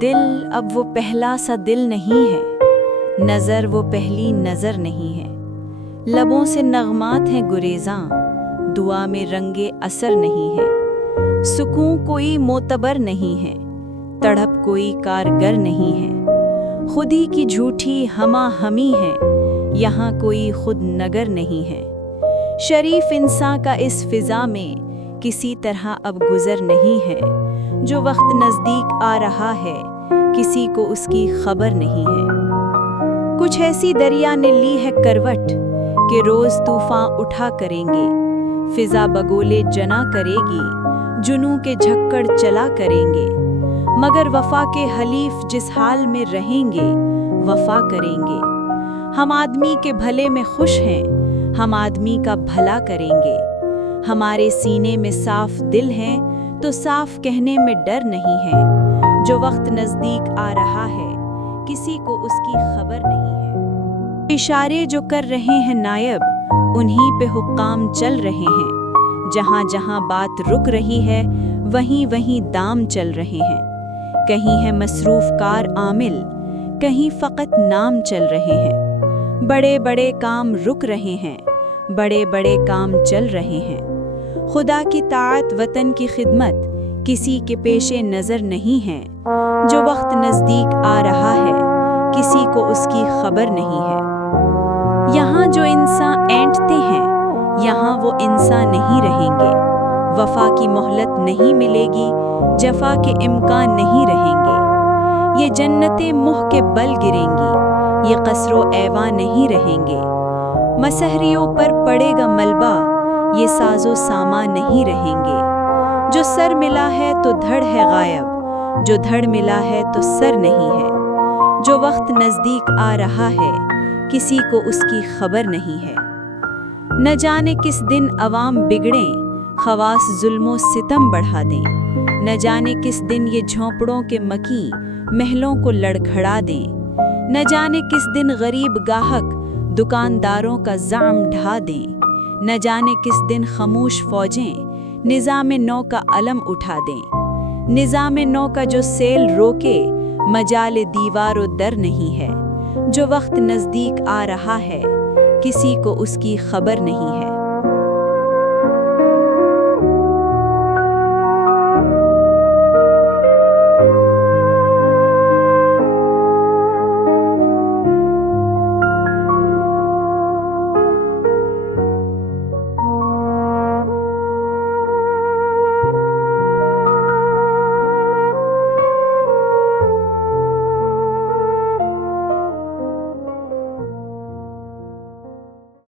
دل اب وہ پہلا سا دل نہیں ہے، نظر وہ پہلی نظر نہیں ہے، لبوں سے نغمات ہیں گریزاں، دعا میں رنگے اثر نہیں ہے، سکون کوئی معتبر نہیں ہے، تڑپ کوئی کارگر نہیں ہے، خودی کی جھوٹی ہمہ ہمی ہے، یہاں کوئی خود نگر نہیں ہے، شریف انسان کا اس فضا میں کسی طرح اب گزر نہیں ہے، جو وقت نزدیک آ رہا ہے کسی کو اس کی خبر نہیں ہے، کچھ ایسی دریا نے لی ہے کروٹ کہ روز طوفان اٹھا کریں گے، فضا بگولے جنا کرے گی، جنوں کے جھکڑ چلا کریں گے، مگر وفا کے حلیف جس حال میں رہیں گے وفا کریں گے، ہم آدمی کے بھلے میں خوش ہیں، ہم آدمی کا بھلا کریں گے، ہمارے سینے میں صاف دل ہیں تو صاف کہنے میں ڈر نہیں ہے، جو وقت نزدیک آ رہا ہے کسی کو اس کی خبر نہیں ہے، اشارے جو کر رہے ہیں نائب انہی پہ حکام چل رہے ہیں، جہاں جہاں بات رک رہی ہے وہیں وہیں دام چل رہے ہیں، کہیں ہے مصروف کار عامل کہیں فقط نام چل رہے ہیں، بڑے بڑے کام رک رہے ہیں، بڑے بڑے کام چل رہے ہیں، خدا کی طاعت وطن کی خدمت کسی کے پیش نظر نہیں ہے، جو وقت نزدیک آ رہا ہے کسی کو اس کی خبر نہیں ہے، یہاں جو انسان اینٹتے ہیں یہاں وہ انسان نہیں رہیں گے، وفا کی مہلت نہیں ملے گی، جفا کے امکان نہیں رہیں گے، یہ جنتیں منہ کے بل گریں گی، یہ قصر و ایوان نہیں رہیں گے، مسحریوں پر پڑے گا ملبہ یہ ساز و سامان نہیں رہیں گے، جو سر ملا ہے تو دھڑ ہے غائب، جو دھڑ ملا ہے تو سر نہیں ہے، جو وقت نزدیک آ رہا ہے کسی کو اس کی خبر نہیں ہے، نہ جانے کس دن عوام بگڑیں خواص ظلم و ستم بڑھا دیں، نہ جانے کس دن یہ جھونپڑوں کے مکی محلوں کو لڑکھڑا دیں، نہ جانے کس دن غریب گاہک دکانداروں کا زعم ڈھا دیں، نہ جانے کس دن خاموش فوجیں نظام نو کا علم اٹھا دیں، نظام نو کا جو سیل روکے مجال دیوار و در نہیں ہے، جو وقت نزدیک آ رہا ہے کسی کو اس کی خبر نہیں ہے۔